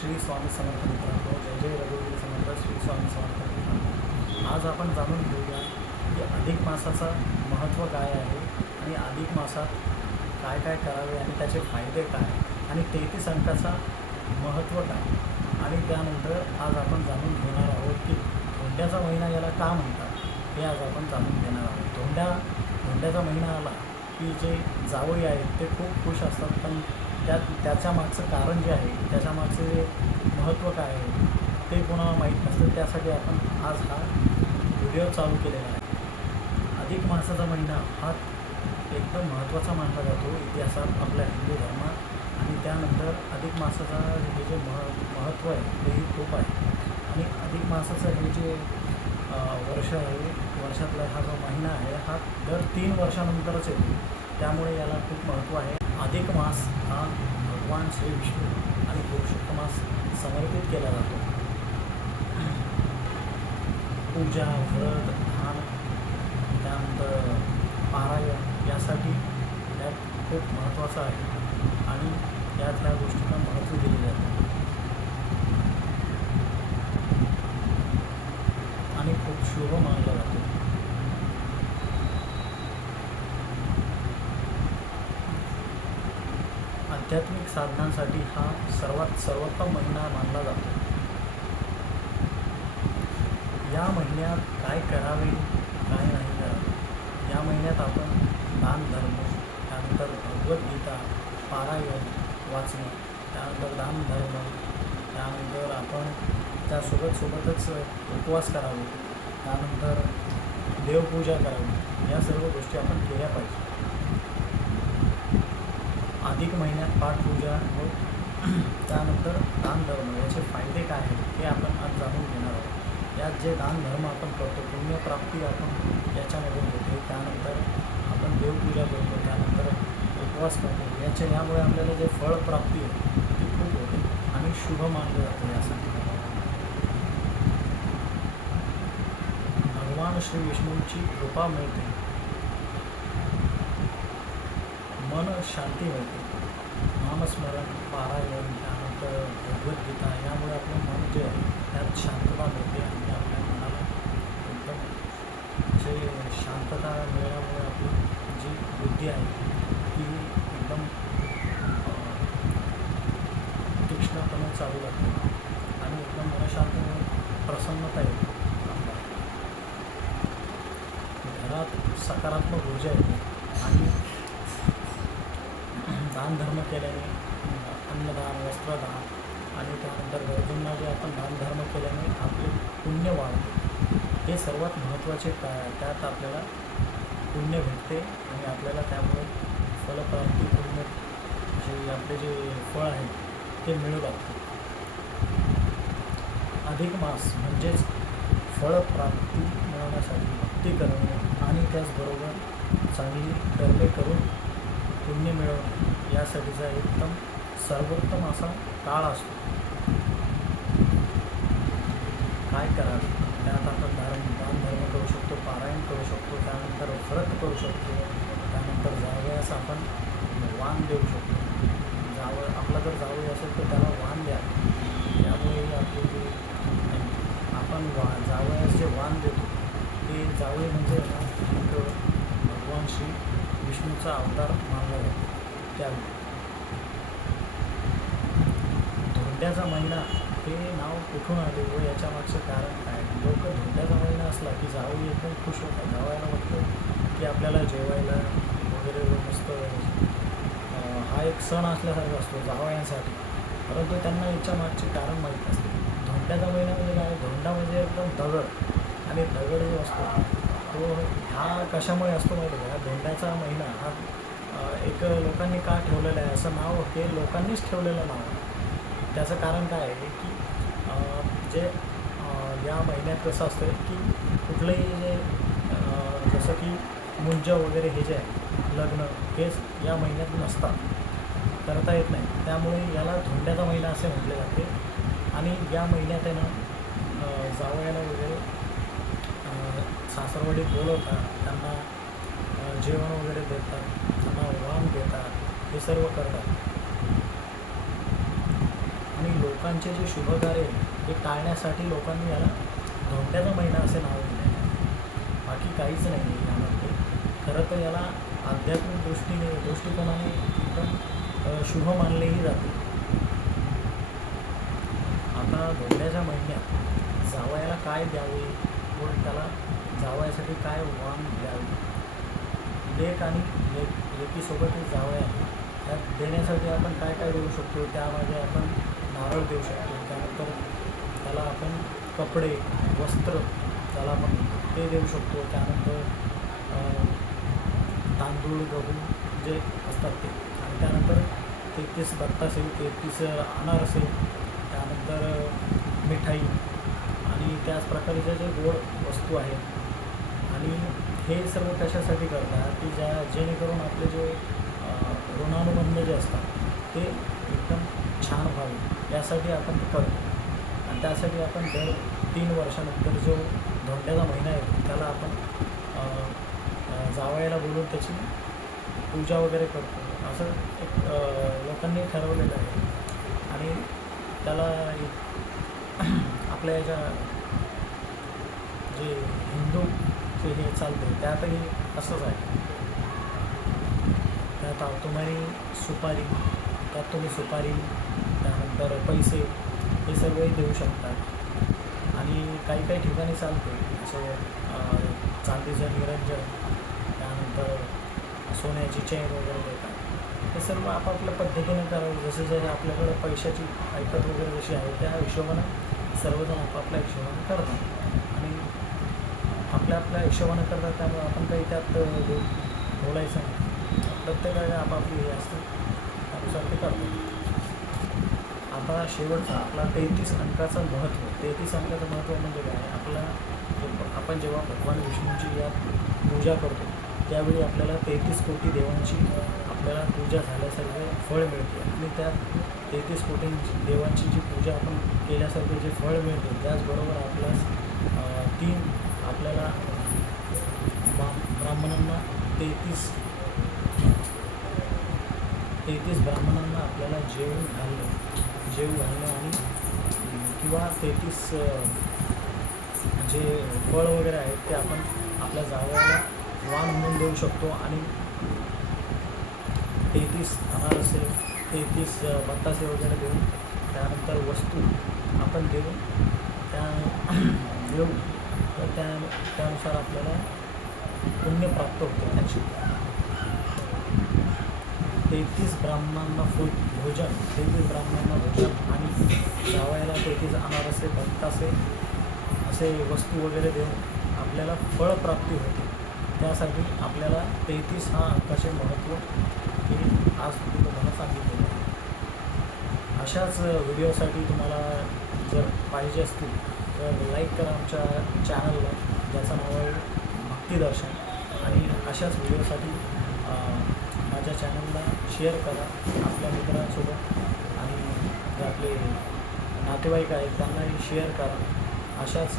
श्री स्वामी समर्थ मित्रांनो, जय जय रघुवीर समर्थ श्री स्वामी समर्थ मित्रांनो. आज आपण जाणून घेऊया की अधिक मासाचं महत्त्व काय आहे आणि अधिक मासात काय काय करावे आणि त्याचे फायदे काय आणि 33 अंकाचा महत्त्व काय. आणि त्यानंतर आज आपण जाणून घेणार आहोत की धोंड्याचा महिना याला का म्हणतात हे आज आपण जाणून घेणार आहोत. धोंड्याचा महिना आला की जे जावई आहेत ते खूप खुश असतात, पण त्याच्या मागचं कारण जे आहे, त्याच्या मागचं जे महत्त्व काय आहे ते कोणाला माहीत नसतं. त्यासाठी आपण आज हा व्हिडिओ चालू केलेला आहे. अधिक मासाचा महिना हा एकदम महत्त्वाचा मानला जातो इतिहासात आपल्या हिंदू धर्मात. आणि त्यानंतर अधिक मासाचा हे जे महत्त्व आहे तेही खूप आहे. आणि अधिक मासाचं हे जे वर्ष आहे, वर्षातला हा जो महिना आहे हा दर 3 वर्षानंतरच येतो, त्यामुळे याला खूप महत्त्व आहे. अधिक मास हा भगवान श्री विष्णू आणि पुरुषोत्तमास समर्पित केला जातो. पूजा, व्रत, ध्यान, त्यानंतर पारायण यासाठी त्यात खूप महत्त्वाचं आहे आणि त्यात ह्या गोष्टींना महत्त्व दिले जाते आणि खूप शुभ मानला जातो. आध्यात्मिक साधनांसाठी हा सर्वोत्तम महिना मानला जातो. या महिन्यात काय करावे, काय नाही करावे. या महिन्यात आपण दान धर्म, त्यानंतर भगवद्गीता, पारायण वाचणे, त्यानंतर दान धर्म, त्यानंतर आपण त्यासोबतच उपवास करावे, त्यानंतर देवपूजा करावी. या सर्व गोष्टी आपण केल्या पाहिजे. अधिक महिन्यात पाठपूजा व त्यानंतर दान धर्म याचे फायदे काय आहेत हे आपण आज जाणून घेणार आहोत. यात जे दान धर्म आपण करतो, पुण्यप्राप्ती आपण याच्यामधून होते, त्यानंतर आपण देवपूजा करतो, त्यानंतर उपवास करतो. यामुळे आपल्याला जे फळप्राप्ती आहे ती खूप होते आणि शुभ मानलं जातं. यासाठी भगवान श्री विष्णूंची कृपा मिळते, मन शांती मिळते. नामस्मरण, पारायण, त्यानंतर भगवद्गीता यामुळे आपलं मन जे आहे त्यात शांतता मिळते आणि आपल्या मनाला एकदम जे शांतता मिळाल्यामुळे आपली जी बुद्धी आहे ती एकदम तीक्ष्णपणे चालू लागते आणि एकदम मनशांतपणे प्रसन्नता येते. घरात सकारात्मक ऊर्जा येते आणि दान धर्म केल्याने, अन्नदान, वस्त्रदान आणि त्यानंतर गरजूंना जे आपण दान धर्म केल्याने आपले पुण्य वाढते. हे सर्वात महत्त्वाचे त्यात आपल्याला पुण्य भेटते आणि आपल्याला त्यामुळे फलप्राप्ती, पुण्य जे आपले जे फळ आहे ते मिळू लागते. अधिक मास म्हणजेच फळप्राप्ती मिळवण्यासाठी भक्ती करणे आणि त्याचबरोबर चांगली कर्मे करून पुण्य मिळवणे यासाठीचा एकदम सर्वोत्तम असा काळ असतो. काय करावे, त्यात आपण दान धर्म करू शकतो, पारायण करू शकतो, त्यानंतर व्रत करू शकतो, त्यानंतर जावयास आपण वाण देऊ शकतो. आपला जर जावई असेल तर त्याला वाण द्या. त्यामुळे आपले जे आपण जावयास जे वाण देतो ते जावई म्हणजे एक भगवान श्री विष्णूचा अवतार मानला जातो. त्यामुळे धोंड्याचा महिना हे नाव कुठून आले व याच्या मागचं कारण काय. लोक धोंड्याचा महिना असला की जावई एकदम खुश होतात. जावयाला वाटतं की आपल्याला जेवायला वगैरे मस्त हा एक सण असल्यासारखा असतो जावयांसाठी, परंतु त्यांना याच्या मागचे कारण माहीत नसते. धोंड्याचा महिना म्हणजे काय, धोंडा म्हणजे एकदम दगड, आणि दगड जो असतो तो हा कशामुळे असतो माहिती आहे का. धोंड्याचा महिना हा एक लोकांनी का ठेवलेलं आहे असं नाव, हे लोकांनीच ठेवलेलं नाव आहे. त्याचं कारण काय आहे की जे या महिन्यात कसं असतं की कुठलंही जे जसं की मुंज वगैरे हे जे आहे लग्न हेच या महिन्यात नसतात, करता येत नाही. त्यामुळे याला धोंड्याचा महिना असे म्हटले जाते. आणि या महिन्यात आहे ना जावयाला वगैरे सासरवाडीत बोलवतात, त्यांना जेवण वगैरे देतात, त्यांना वाण देतात, हे सर्व करतात. आणि लोक लोकांचे जे शुभकार्य हे टाळण्यासाठी लोकांनी याला धोंड्याचा महिना असे नाव दिले आहे. बाकी काहीच नाही आहे यामध्ये. खरं तर याला आध्यात्मिक दृष्टिकोनाने एकदम शुभ मानलेही जाते. आता धोंड्याच्या महिन्यात जावयाला काय द्यावे व त्याला जावयासाठी काय वाण द्यावे, लेक आणि लेकीसोबतच जावया त्यात देण्यासाठी आपण काय काय देऊ शकतो. त्यामध्ये आपण नारळ देऊ शकतो. त्यानंतर त्याला आपण कपडे, वस्त्र त्याला आपण ते देऊ शकतो. त्यानंतर तांदूळ, गहू जे असतात ते, आणि त्यानंतर 33 बत्तासे, 33 अनारसे, त्यानंतर मिठाई आणि त्याच प्रकारचे जे गोड वस्तू आहेत. आणि हे सर्व कशासाठी करतात की जेणेकरून आपले जे ऋणानुबंध जे असतात ते एकदम छान व्हावे यासाठी आपण ते करतो. आणि त्यासाठी आपण दर 3 वर्षानंतर जो धोंड्याचा महिना येतो त्याला आपण जावयाला बोलून त्याची पूजा वगैरे करतो. असं एक लोकांनी ठरवलेलं आहे. आणि त्याला आपल्या याच्या जे हिंदूचे हे चालते त्यातही असंच आहे. त्यात तुम्ही सुपारी, त्यानंतर पैसे हे सर्वही देऊ शकतात. आणि काही काही ठिकाणी चालते असं चांदीचं निरंजन, त्यानंतर सोन्याची चेन वगैरे देतात. हे सर्व आपापल्या पद्धतीने करावं. जसे जे आपल्याकडं पैशाची ऐकत वगैरे जशी आहे त्या हिशोबानं सर्वजण आपापल्या हिशोबाने करतात आणि आपल्या हिशोबानं करतात. त्यामुळे आपण काही त्यात बोलायचं नाही. प्रत्येकाने आपापली हे असतं त्यानुसार ते करतात. आता शेवटचा आपला 33 अंकाचं महत्त्व. 33 अंकाचं महत्त्व म्हणजे काय, आपण जेव्हा भगवान विष्णूंची या पूजा करतो त्यावेळी आपल्याला 33 कोटी देवांची आपल्याला पूजा झाल्यासारखे फळ मिळते. आणि त्या 33 कोटी देवांची जी पूजा आपण केल्यासारखे जे फळ मिळते त्याचबरोबर आपल्याला ब्राह्मणांना 33 ब्राह्मणांना आपल्याला जेव घालणं आणि किंवा 33 जे फळ वगैरे आहेत ते आपण आपल्या जावयाला वाण म्हणून देऊ शकतो. आणि 33 अनारसे, 33 बत्तासे वगैरे देऊन त्यानंतर वस्तू आपण देऊ तर त्यानुसार आपल्याला पुण्य प्राप्त होते. त्याची 33 ब्राह्मणांना भोजन, 33 ब्राह्मणांना भोजन आणि जावयाला 33 अनारसे, बत्तासे असे वस्तू वगैरे देऊन आपल्याला फळप्राप्ती होते. त्यासाठी आपल्याला 33 हा अंकाचे महत्त्व हे आज मी तुम्हाला सांगितलेलं आहे. अशाच व्हिडिओसाठी तुम्हाला जर पाहिजे असतील तर लाईक करा आमच्या चॅनलला, ज्याचं नाव आहे भक्तिदर्शन. आणि अशाच व्हिडिओसाठी माझ्या चॅनलला शेअर करा आपल्या मित्रांसोबत. आणि जे आपले नातेवाईक आहेत त्यांनाही शेअर करा. अशाच